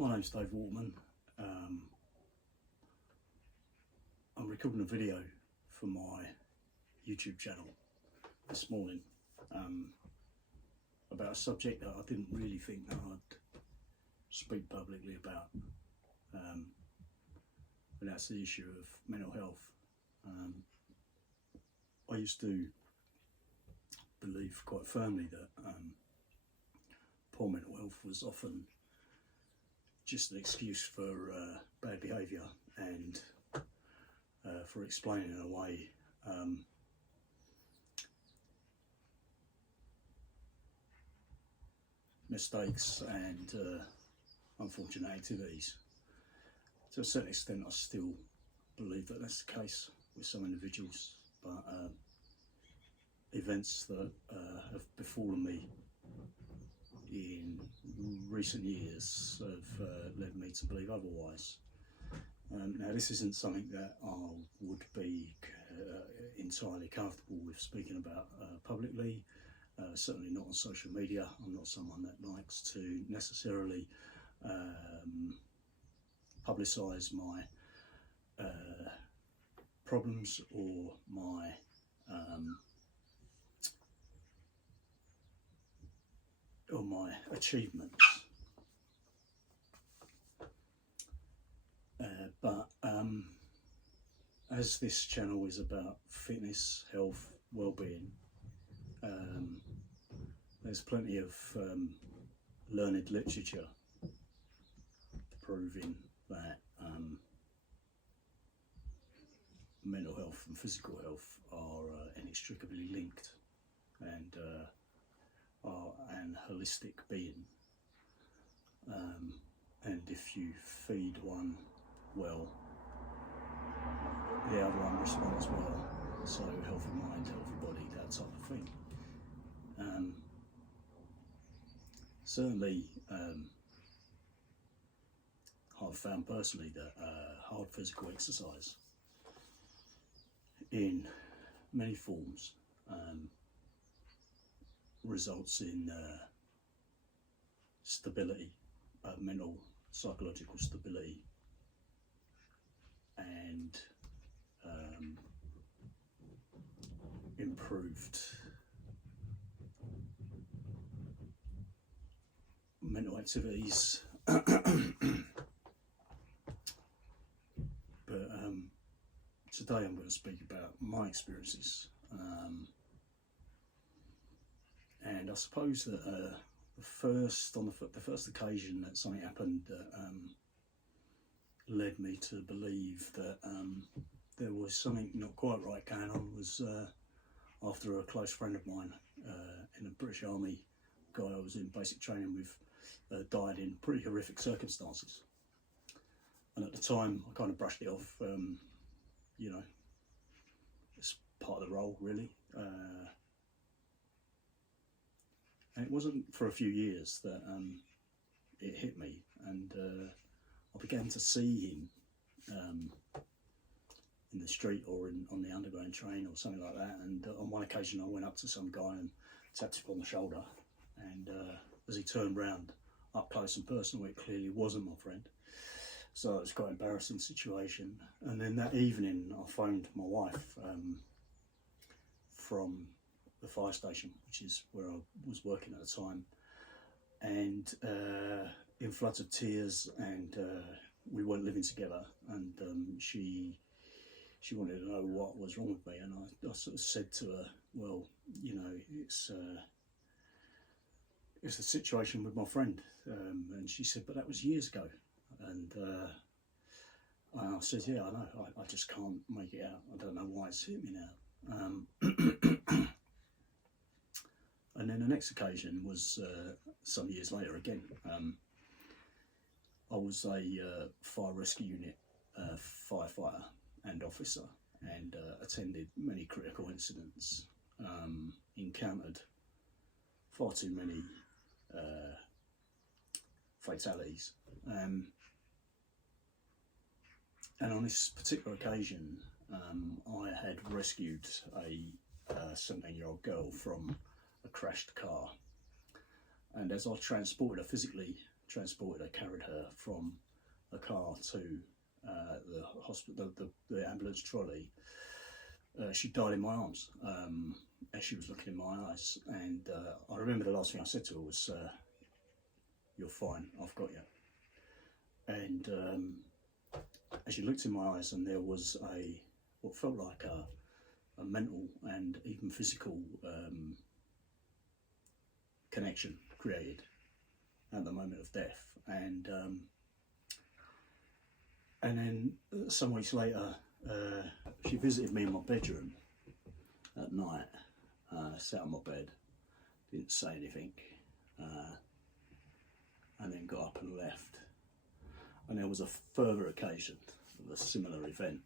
My name's Dave Waterman. I'm recording a video for my YouTube channel this morning about a subject that I didn't really think that I'd speak publicly about, and that's the issue of mental health. I used to believe quite firmly that poor mental health was often just an excuse for bad behaviour and for explaining away mistakes and unfortunate activities. To a certain extent, I still believe that that's the case with some individuals, but events that have befallen me in recent years have led me to believe otherwise. Now, this isn't something that I would be entirely comfortable with speaking about publicly, certainly not on social media. I'm not someone that likes to necessarily publicise my problems or my achievements, but as this channel is about fitness, health, well-being, there's plenty of learned literature proving that mental health and physical health are inextricably linked and are an holistic being, and if you feed one well, the other one responds well. So healthy mind, healthy body, that type of thing. Certainly I've found personally that hard physical exercise in many forms results in stability, mental, psychological stability, and improved mental activities. But today I'm going to speak about my experiences, and I suppose that the first occasion that something happened that led me to believe that there was something not quite right going on was after a close friend of mine in the British Army, a guy I was in basic training with, died in pretty horrific circumstances. And at the time I kind of brushed it off, you know, it's part of the role really. And it wasn't for a few years that it hit me, and I began to see him in the street or on the underground train or something like that. And on one occasion I went up to some guy and tapped him on the shoulder, and as he turned round up close and personal, it clearly wasn't my friend. So it was quite an embarrassing situation. And then that evening I phoned my wife from the fire station, which is where I was working at the time, and in floods of tears, and we weren't living together, and she wanted to know what was wrong with me, and I sort of said to her, well, you know, it's the situation with my friend, and she said, but that was years ago. And I said, yeah, I know, I just can't make it out. I don't know why it's hit me now. And then the next occasion was some years later again. I was a fire rescue unit firefighter and officer, and attended many critical incidents, encountered far too many fatalities. And on this particular occasion, I had rescued a 17-year-old girl from a crashed car, and as I transported her physically transported her, carried her from a car to the hospital, the ambulance trolley. She died in my arms as she was looking in my eyes, and I remember the last thing I said to her was, "You're fine, I've got you." And as she looked in my eyes, and there was what felt like a mental and even physical connection created at the moment of death, and then some weeks later, she visited me in my bedroom at night. Sat on my bed, didn't say anything, and then got up and left. And there was a further occasion of a similar event.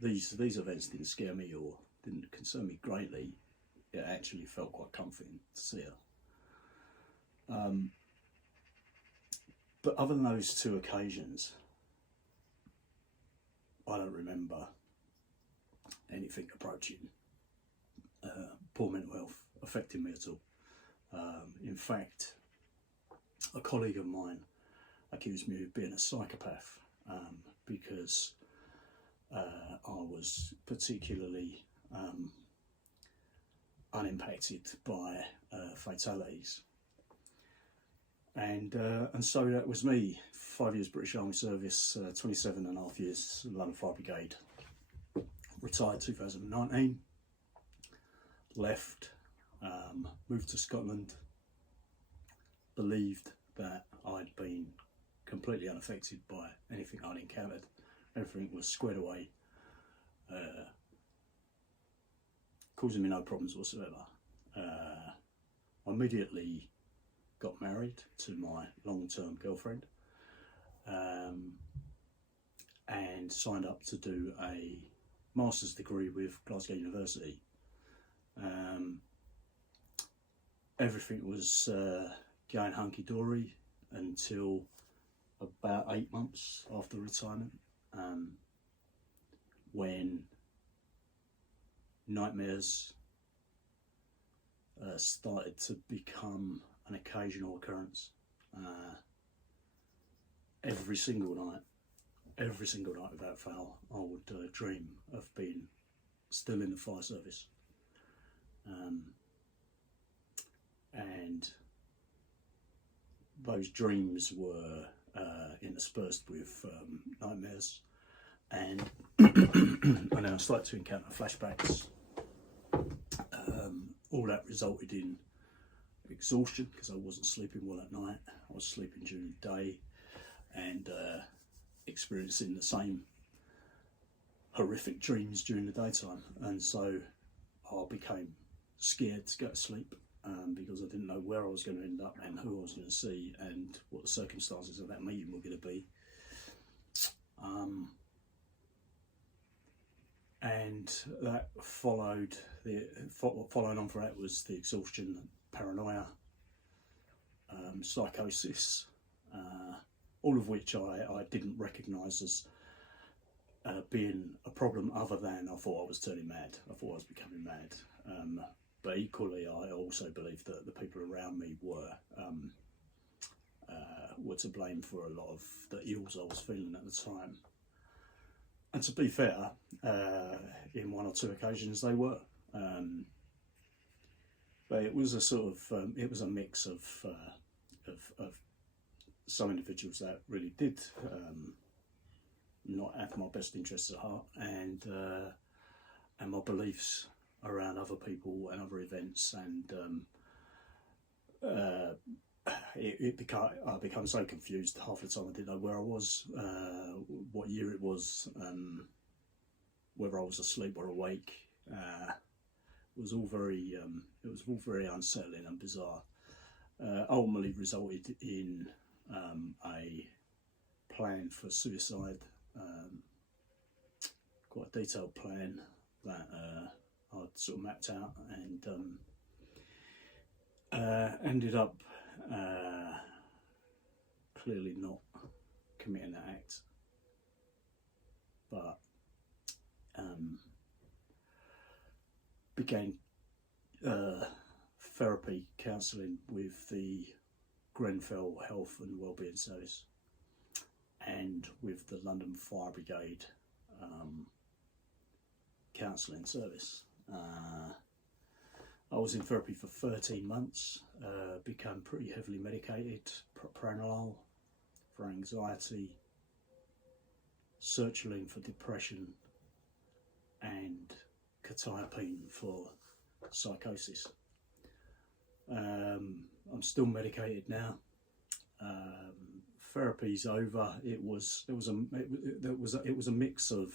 These events didn't scare me or didn't concern me greatly. It actually felt quite comforting to see her. But other than those two occasions, I don't remember anything approaching poor mental health affecting me at all. In fact, a colleague of mine accused me of being a psychopath because I was particularly unimpacted by fatalities. And so that was me. 5 years British Army service, 27.5 years London Fire Brigade. Retired 2019. Left, moved to Scotland. Believed that I'd been completely unaffected by anything I'd encountered. Everything was squared away, causing me no problems whatsoever. I immediately got married to my long-term girlfriend, and signed up to do a master's degree with Glasgow University. Everything was going hunky-dory until about 8 months after retirement, when nightmares started to become an occasional occurrence. Every single night without fail, I would dream of being still in the fire service, and those dreams were interspersed with nightmares, and and then I started to encounter flashbacks. All that resulted in exhaustion because I wasn't sleeping well at night. I was sleeping during the day and experiencing the same horrific dreams during the daytime, and so I became scared to go to sleep because I didn't know where I was going to end up and who I was going to see and what the circumstances of that meeting were going to be. And that following on from that was the exhaustion, paranoia, psychosis, all of which I didn't recognise as being a problem, other than I thought I was turning mad. I thought I was becoming mad. But equally, I also believed that the people around me were to blame for a lot of the ills I was feeling at the time. And to be fair, in one or two occasions they were. But it was a sort of, it was a mix of some individuals that really did not have my best interests at heart, and my beliefs around other people and other events, and I became so confused half the time I didn't know where I was, what year it was, whether I was asleep or awake. It was all very unsettling and bizarre. Ultimately resulted in a plan for suicide, quite a detailed plan that I'd sort of mapped out, and ended up clearly not committing that act, but therapy, counselling with the Grenfell Health and Wellbeing Service and with the London Fire Brigade counselling service. I was in therapy for 13 months, became pretty heavily medicated, propranolol for anxiety, sertraline for depression, and quetiapine for psychosis. I'm still medicated now. Therapy's over. It was a mix of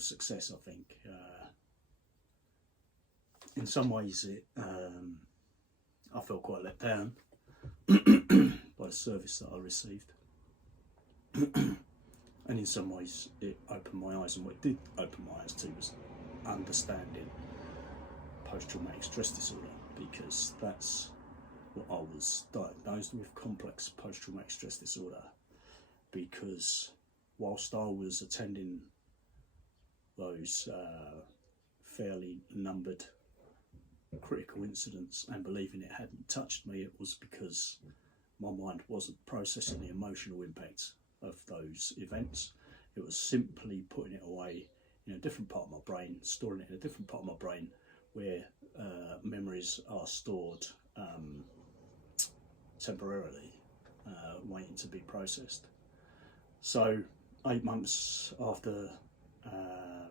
success, I think. In some ways, I felt quite let down by the service that I received, and in some ways, it opened my eyes. And what it did open my eyes to was understanding post-traumatic stress disorder, because that's what I was diagnosed with, complex post-traumatic stress disorder. Because whilst I was attending those fairly numbered critical incidents and believing it hadn't touched me, it was because my mind wasn't processing the emotional impact of those events. It was simply putting it away in a different part of my brain, storing it in a different part of my brain where memories are stored temporarily, waiting to be processed. So 8 months after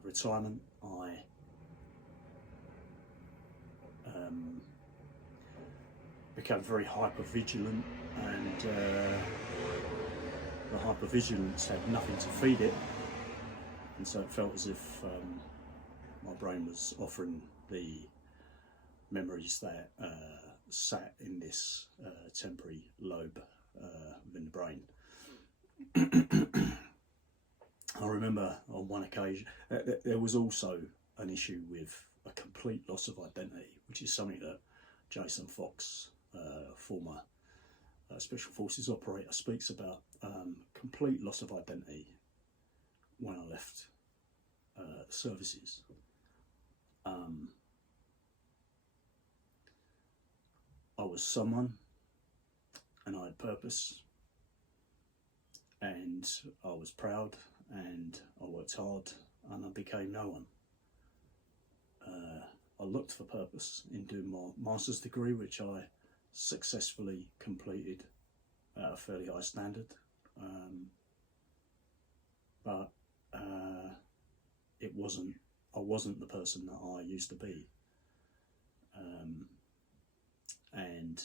retirement, I became very hyper-vigilant, and the hyper-vigilance had nothing to feed it, and so it felt as if my brain was offering the memories that sat in this temporary lobe within the brain. I remember on one occasion, there was also an issue with a complete loss of identity, which is something that Jason Fox, former Special Forces operator, speaks about. Complete loss of identity when I left the services. I was someone, and I had purpose, and I was proud, and I worked hard, and I became no one. I looked for purpose in doing my master's degree, which I successfully completed at a fairly high standard, but I wasn't the person that I used to be, and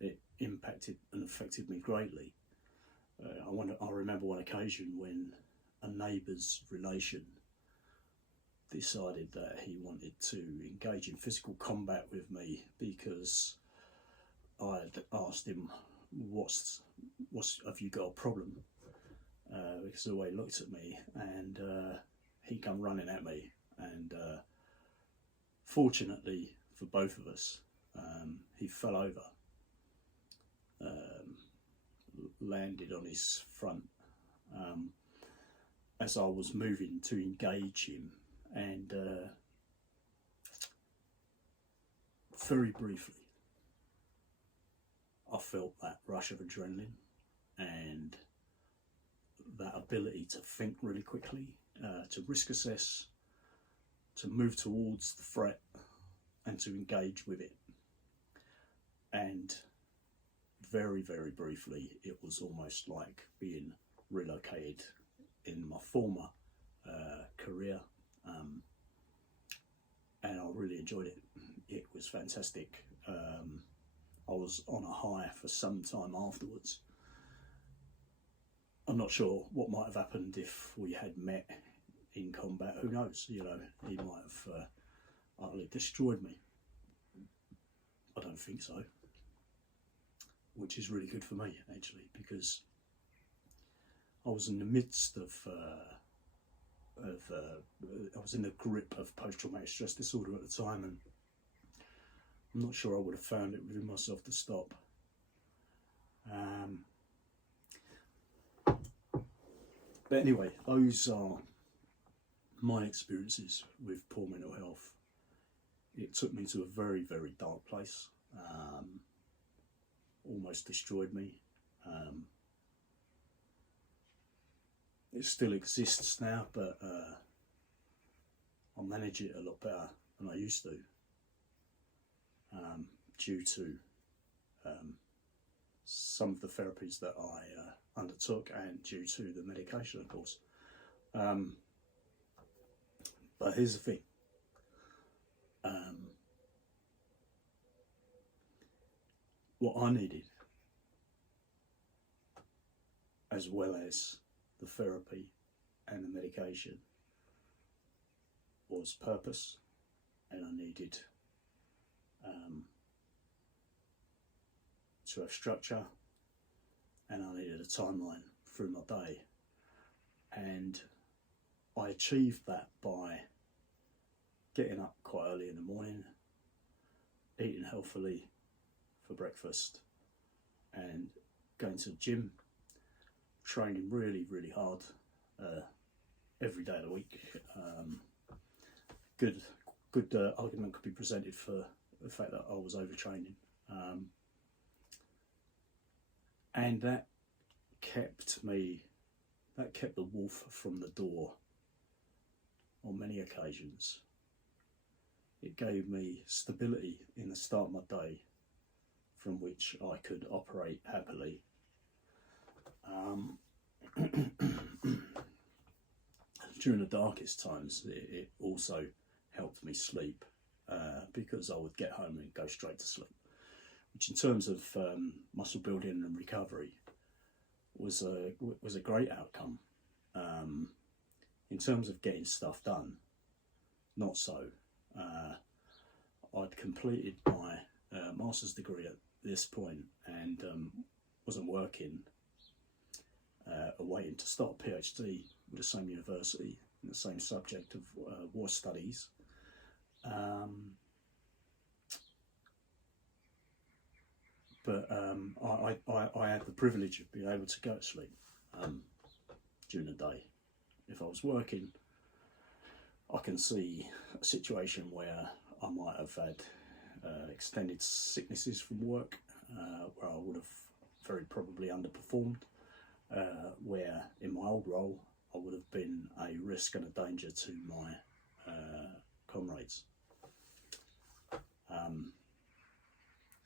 it impacted and affected me greatly. I remember one occasion when a neighbour's relation decided that he wanted to engage in physical combat with me because I had asked him, "What's have you got a problem?" Because the way he looked at me, and he come running at me, and fortunately for both of us, he fell over, landed on his front as I was moving to engage him, and very briefly I felt that rush of adrenaline and that ability to think really quickly, to risk assess, to move towards the threat and to engage with it. And very, very briefly, it was almost like being relocated in my former career, and I really enjoyed it. It was fantastic. I was on a high for some time afterwards. I'm not sure what might have happened if we had met in combat. Who knows? You know, he might have utterly destroyed me. I don't think so. Which is really good for me, actually, because I was in the midst of I was in the grip of post-traumatic stress disorder at the time, and I'm not sure I would have found it within myself to stop. But anyway, those are my experiences with poor mental health. it took me to a very, very dark place, almost destroyed me. It still exists now, but I manage it a lot better than I used to, due to some of the therapies that I undertook, and due to the medication, of course. But here's the thing. What I needed, as well as the therapy and the medication, was purpose, and I needed to have structure, and I needed a timeline through my day, and I achieved that by getting up quite early in the morning, eating healthily for breakfast, and going to the gym, training really, really hard every day of the week. Good argument could be presented for the fact that I was overtraining, and that kept the wolf from the door on many occasions. It gave me stability in the start of my day, from which I could operate happily. During the darkest times, it also helped me sleep, because I would get home and go straight to sleep, which in terms of muscle building and recovery was a great outcome. In terms of getting stuff done, not so. I'd completed my master's degree at this point, and wasn't working, waiting to start a PhD with the same university in the same subject of war studies. But I had the privilege of being able to go to sleep during the day. If I was working, I can see a situation where I might have had extended sicknesses from work, where I would have very probably underperformed, where in my old role I would have been a risk and a danger to my comrades.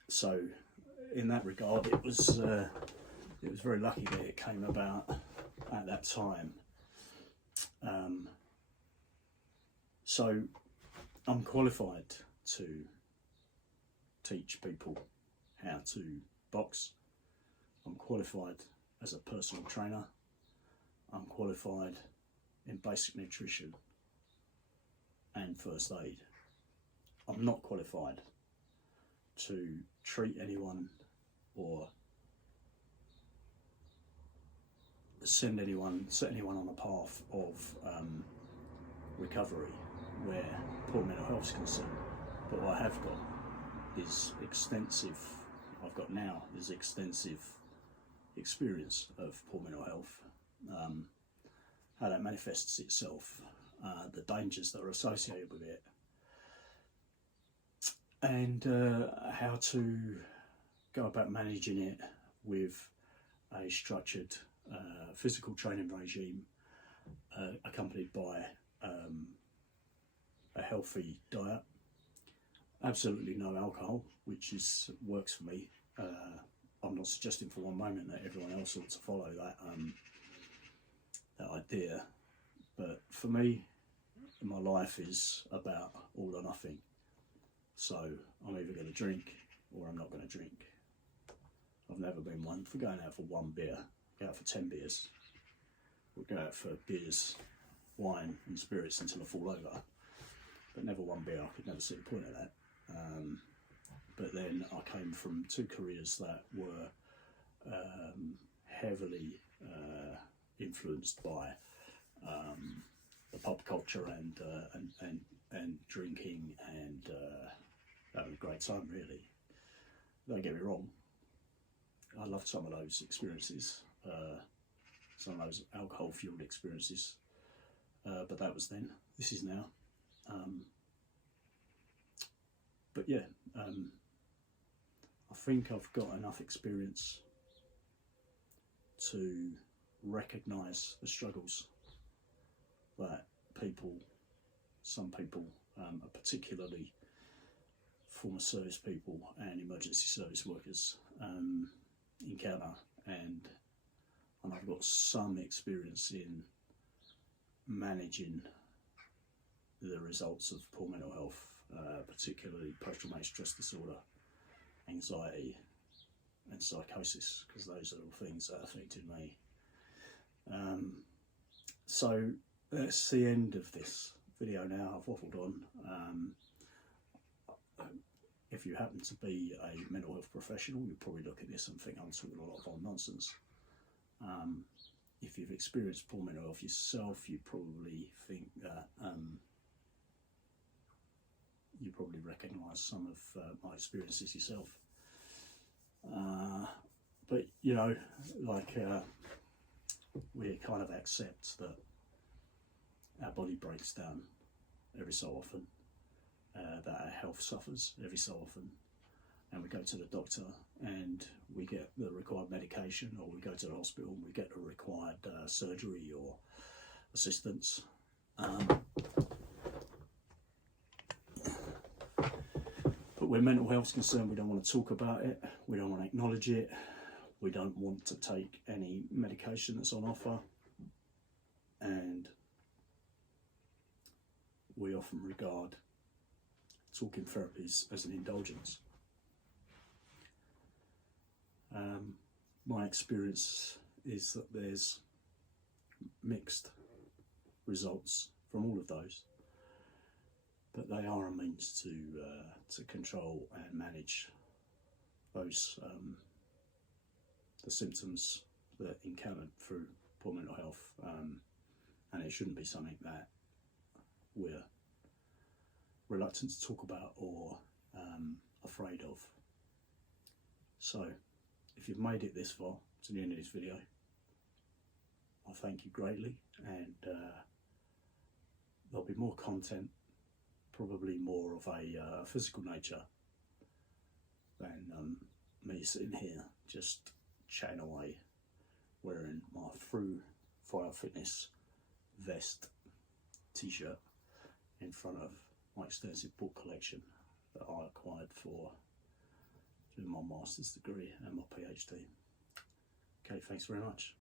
So in that regard, it was very lucky that it came about at that time. So I'm qualified to teach people how to box. I'm qualified as a personal trainer. I'm qualified in basic nutrition and first aid. I'm not qualified to treat anyone or set anyone on a path of recovery where poor mental health is concerned. But what I have got is extensive experience of poor mental health, how that manifests itself, the dangers that are associated with it, and how to go about managing it with a structured physical training regime, accompanied by a healthy diet, absolutely no alcohol, which works for me. I'm not suggesting for one moment that everyone else ought to follow that idea, but for me, my life is about all or nothing. So I'm either going to drink or I'm not going to drink. I've never been one for going out for one beer, go out for 10 beers. We'll go out for beers, wine and spirits until I fall over, but never one beer. I could never see the point of that. But then I came from two careers that were heavily influenced by the pop culture and drinking and having a great time, really. Don't get me wrong, I loved some of those experiences, some of those alcohol-fueled experiences, but that was then. This is now. but yeah, I think I've got enough experience to recognise the struggles that some people, particularly former service people and emergency service workers, encounter, and I've got some experience in managing the results of poor mental health, particularly post-traumatic stress disorder, anxiety and psychosis, because those are all things that affected me. So that's the end of this video now. I've waffled on. If you happen to be a mental health professional, you'll probably look at this and think I'm talking a lot of old nonsense. If you've experienced poor mental health yourself, you probably think that you probably recognise some of my experiences yourself. But you know, like we kind of accept that our body breaks down every so often, that our health suffers every so often, and we go to the doctor and we get the required medication, or we go to the hospital and we get the required surgery or assistance. But where mental health is concerned, we don't want to talk about it, we don't want to acknowledge it, we don't want to take any medication that's on offer, and we often regard talking therapies as an indulgence. My experience is that there's mixed results from all of those, but they are a means to control and manage those the symptoms that are encountered through poor mental health, and it shouldn't be something that we're reluctant to talk about or afraid of. So if you've made it this far to the end of this video, I thank you greatly, and there'll be more content, probably more of a physical nature than me sitting here just chatting away wearing my Through Fire Fitness vest t-shirt in front of my extensive book collection that I acquired for doing my master's degree and my PhD. Okay, thanks very much.